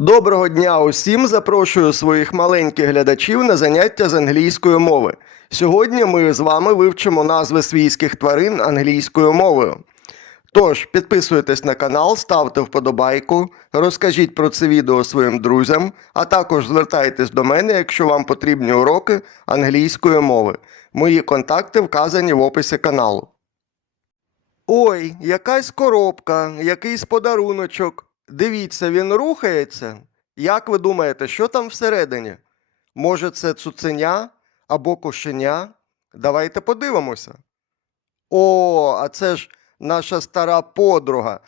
Доброго дня усім! Запрошую своїх маленьких глядачів на заняття з англійської мови. Сьогодні ми з вами вивчимо назви свійських тварин англійською мовою. Тож, підписуйтесь на канал, ставте вподобайку, розкажіть про це відео своїм друзям, а також звертайтесь до мене, якщо вам потрібні уроки англійської мови. Мої контакти вказані в описі каналу. Ой, якась коробка, якийсь подаруночок. Дивіться, він рухається. Як ви думаєте, що там всередині? Може, це цуценя або кошеня? Давайте подивимося. О, а це ж наша стара подруга,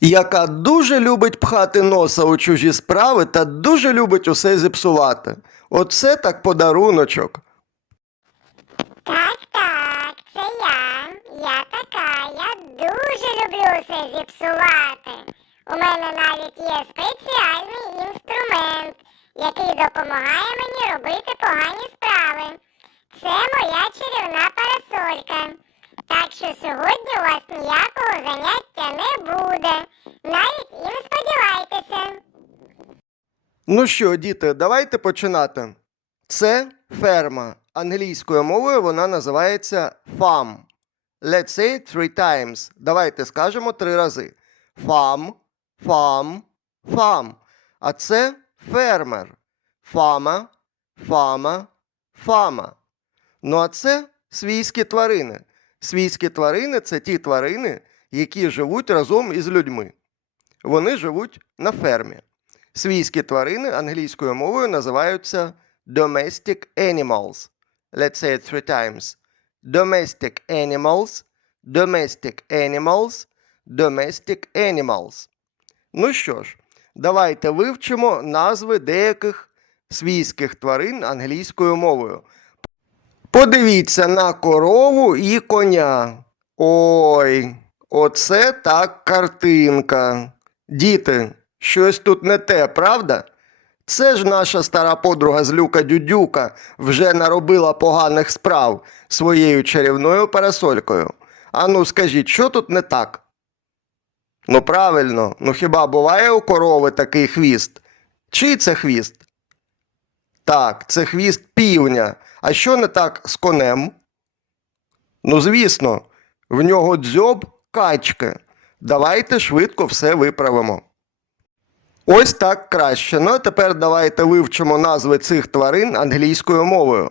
яка дуже любить пхати носа у чужі справи та дуже любить усе зіпсувати. Оце так подаруночок. Так, так, це я. Я така. Я дуже люблю все зіпсувати. У мене навіть є спеціальний інструмент, який допомагає мені робити погані справи. Це моя чарівна парасолька. Так що сьогодні у вас ніякого заняття не буде. Навіть і не сподівайтеся. Ну що, діти, давайте починати. Це ферма. Англійською мовою вона називається farm. Let's say it three times. Давайте скажемо три рази. Farm, farm, farm. А це фермер. Фама, фама, фама. Ну а це свійські тварини. Свійські тварини це ті тварини, які живуть разом із людьми. Вони живуть на фермі. Свійські тварини англійською мовою називаються domestic animals. Let's say it three times. Domestic animals, domestic animals, domestic animals. Ну що ж, давайте вивчимо назви деяких свійських тварин англійською мовою. Подивіться на корову і коня. Ой, оце так картинка. Діти, щось тут не те, правда? Це ж наша стара подруга з люка Дюдюка вже наробила поганих справ своєю чарівною парасолькою. Ану, скажіть, що тут не так? Ну, правильно, ну хіба буває у корови такий хвіст? Чий це хвіст? Так, це хвіст півня. А що не так з конем? Ну, звісно, в нього дзьоб качки. Давайте швидко все виправимо. Ось так краще. Ну а тепер давайте вивчимо назви цих тварин англійською мовою.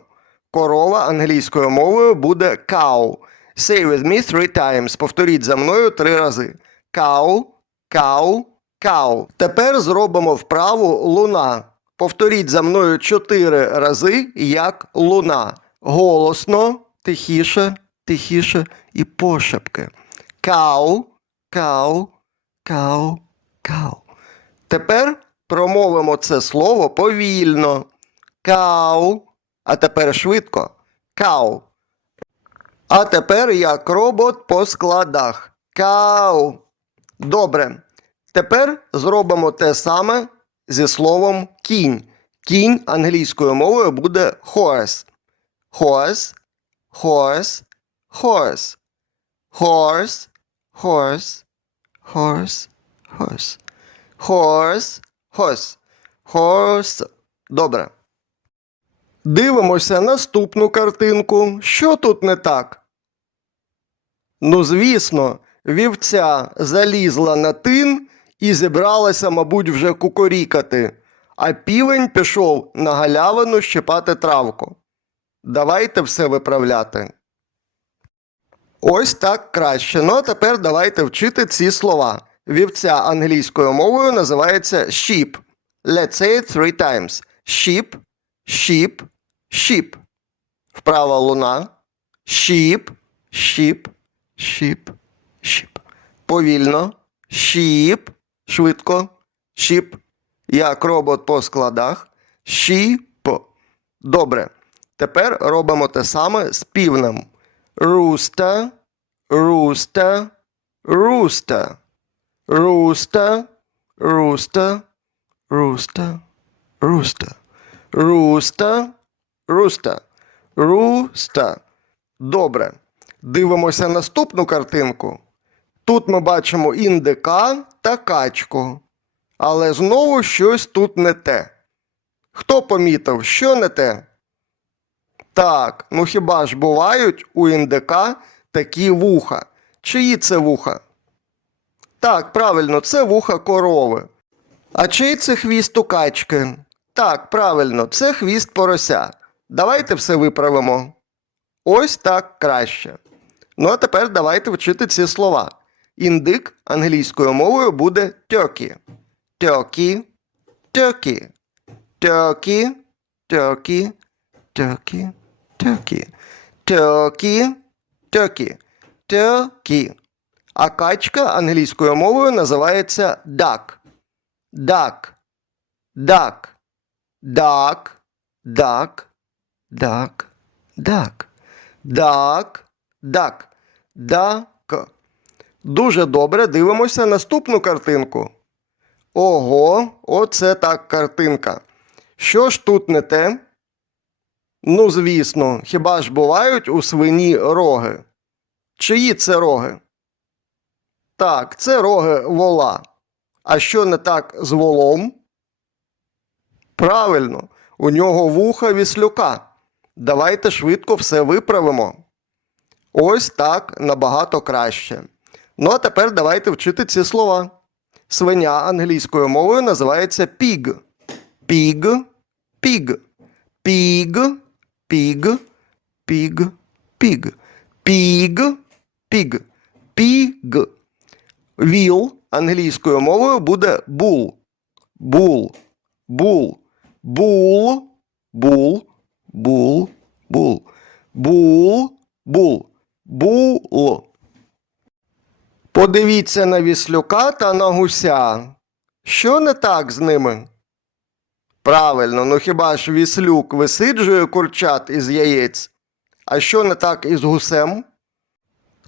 Корова англійською мовою буде cow. Say with me three times. Повторіть за мною три рази. Cow, cow, cow. Тепер зробимо вправу луна. Повторіть за мною чотири рази як луна. Голосно, тихіше, тихіше і пошепки. Cow, cow, cow, cow. Тепер промовимо це слово повільно. Кау. А тепер швидко. Кау. А тепер як робот по складах. Кау. Добре. Тепер зробимо те саме зі словом кінь. Кінь англійською мовою буде horse. Horse, horse, horse. Horse, horse, horse, horse. Horse, horse, horse. Добре. Дивимося наступну картинку. Що тут не так? Ну, звісно, вівця залізла на тин і зібралася, мабуть, вже кукорікати, а півень пішов на галявину щипати травку. Давайте все виправляти. Ось так краще. Ну а тепер давайте вчити ці слова. Вівця англійською мовою називається sheep. Let's say it three times. Sheep, sheep, sheep. Вправа луна. Sheep, sheep, sheep, sheep. Повільно. Sheep. Швидко. Sheep. Як робот по складах. Sheep. Добре. Тепер робимо те саме з півнем. Rooster, rooster, rooster. Rooster, rooster, rooster, rooster. Rooster, rooster, rooster. Добре. Дивимося наступну картинку. Тут ми бачимо індика та качку. Але знову щось тут не те. Хто помітив, що не те? Так, ну хіба ж бувають у індика такі вуха? Чиї це вуха? Так, правильно, це вуха корови. А чий це хвіст у качки? Так, правильно, це хвіст порося. Давайте все виправимо. Ось так краще. Ну а тепер давайте вчити ці слова. Індик англійською мовою буде turkey. Turkey, turkey, turkey, turkey, turkey, turkey, turkey, turkey, turkey. А качка англійською мовою називається duck. Duck, duck, duck, duck, duck, duck, duck, duck, duck. Дуже добре дивимося наступну картинку. Ого, оце так картинка. Що ж тут не те? Ну, звісно, хіба ж бувають у свині роги? Чиї це роги? Так, це роги вола. А що не так з волом? Правильно, у нього вуха віслюка. Давайте швидко все виправимо. Ось так набагато краще. Ну а тепер давайте вчити ці слова. Свиня англійською мовою називається pig. Pig, pig, pig, pig, pig, pig, pig, pig, pig. Віл англійською мовою буде bull. Bull, bull, bull, bull, bull, bull, bull, bull, bull. Подивіться на віслюка та на гуся. Що не так з ними? Правильно, ну хіба ж віслюк висиджує курчат із яєць? А що не так із гусем?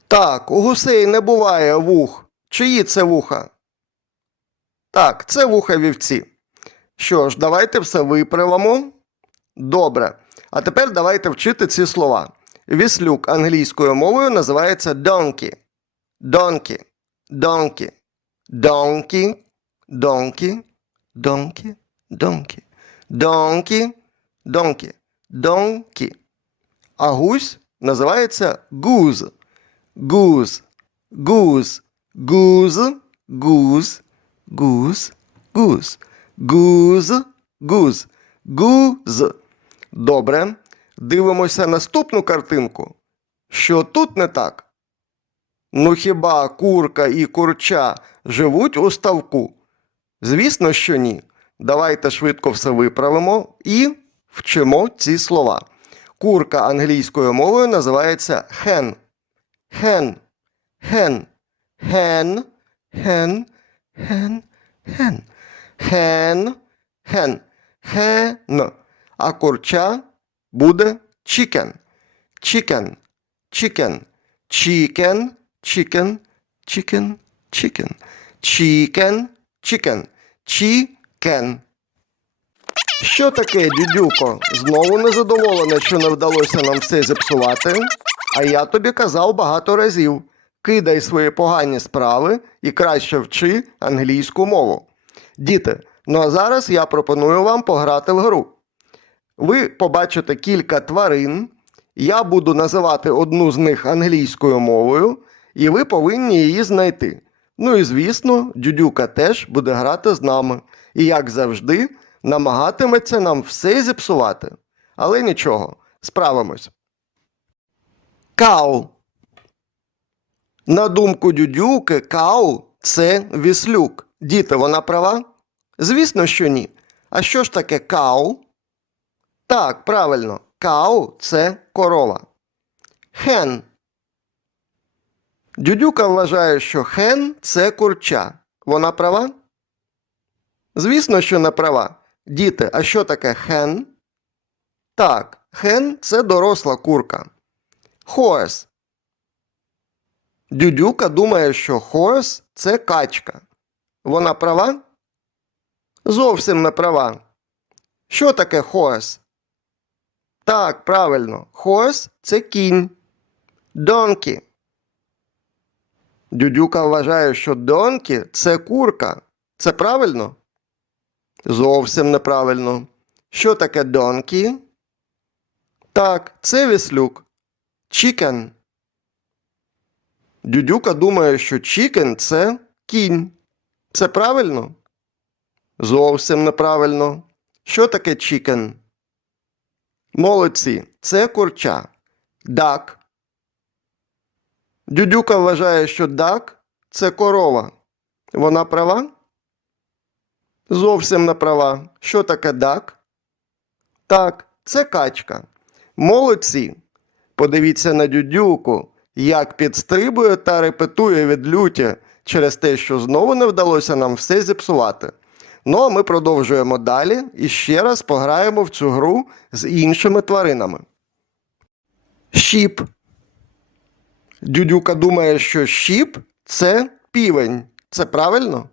Так, у гусей не буває вух. Чиї це вуха? Так, це вуха вівці. Що ж, давайте все виправимо. Добре. А тепер давайте вчити ці слова. Віслюк англійською мовою називається donkey. Donkey, donkey, donkey, donkey, donkey, donkey, donkey, donkey, donkey. А гусь називається goose, goose, goose, goose, goose, goose, goose, goose, goose, goose. Добре. Дивимося наступну картинку. Що тут не так? Ну хіба курка і курча живуть у ставку? Звісно, що ні. Давайте швидко все виправимо і вчимо ці слова. Курка англійською мовою називається hen. Hen. Hen. Hen. Hen. Hen. Hen. Hen. Hen. Hen. А курча буде chicken. Chicken. Chicken. Chicken. Chicken. Chicken. Chicken. Chicken. Chicken. Chicken. Що таке, дідюко? Знову незадоволена, що не вдалося нам все зіпсувати. А я тобі казав багато разів. Кидай свої погані справи і краще вчи англійську мову. Діти, ну а зараз я пропоную вам пограти в гру. Ви побачите кілька тварин, я буду називати одну з них англійською мовою, і ви повинні її знайти. Ну і звісно, дюдюка теж буде грати з нами. І, як завжди, намагатиметься нам все зіпсувати. Але нічого, справимось. Кау. На думку дюдюки, кау це віслюк. Діти, вона права? Звісно, що ні. А що ж таке кау? Так, правильно, кау це корова. Хен. Дюдюка вважає, що хен це курча. Вона права? Звісно, що не права. Діти, а що таке хен? Так, хен це доросла курка. Хорс. Дюдюка думає, що хорс це качка. Вона права? Зовсім не права. Що таке хорс? Так, правильно, хорс це кінь. Донкі. Дюдюка вважає, що донкі це курка. Це правильно? Зовсім неправильно. Що таке donkey? Так, це віслюк. Chicken. Дюдюка думає, що chicken – це кінь. Це правильно? Зовсім неправильно. Що таке chicken? Молодці, це курча. Duck. Дюдюка вважає, що duck – це корова. Вона права? Зовсім не права. Що таке duck? Так, це качка. Молодці. Подивіться на дюдюку, як підстрибує та репетує від люті через те, що знову не вдалося нам все зіпсувати. Ну а ми продовжуємо далі і ще раз пограємо в цю гру з іншими тваринами. Щіп. Дюдюка думає, що щіп це півень. Це правильно?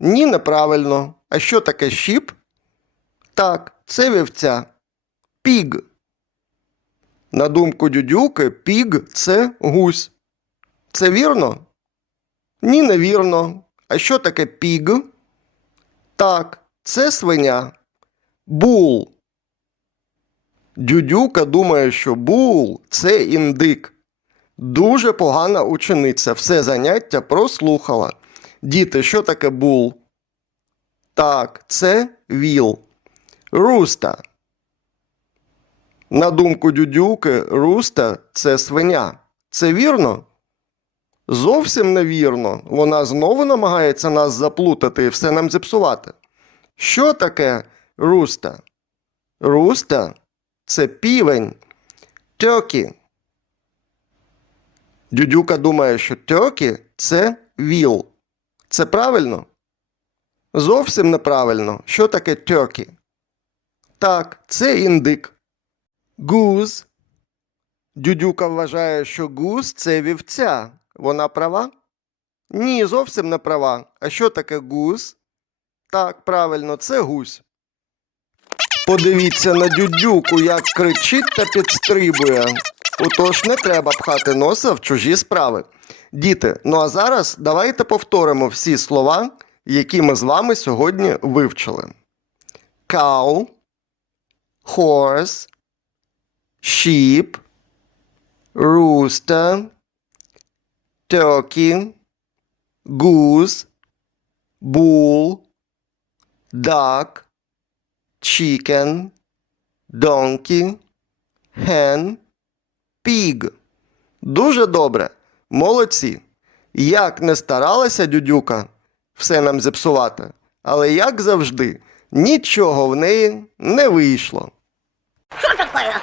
Ні, неправильно. А що таке щіп? Так, це вівця. Піг. На думку дюдюки, піг це гусь. Це вірно? Ні, не вірно. А що таке піг? Так, це свиня. Бул. Дюдюка думає, що бул це індик. Дуже погана учениця. Все заняття прослухала. Діти, що таке бул? Так, це віл. Руста. На думку дюдюки, руста це свиня. Це вірно? Зовсім невірно. Вона знову намагається нас заплутати і все нам зіпсувати. Що таке руста? Руста це півень. Тьокі. Дюдюка думає, що тьокі це віл. Це правильно? Зовсім неправильно. Що таке тьокі? Так, це індик. Гуз. Дюдюка вважає, що гуз це вівця. Вона права? Ні, зовсім не права. А що таке гуз? Так, правильно, це гусь. Подивіться на дюдюку, як кричить та підстрибує. Отож не треба пхати носа в чужі справи. Діти, ну а зараз давайте повторимо всі слова, які ми з вами сьогодні вивчили. Cow, horse, sheep, rooster, turkey, goose, bull, duck, chicken, donkey, hen, pig. Дуже добре. Молодці. Як не старалася дюдюка все нам зіпсувати, але як завжди, нічого в неї не вийшло. Що такое?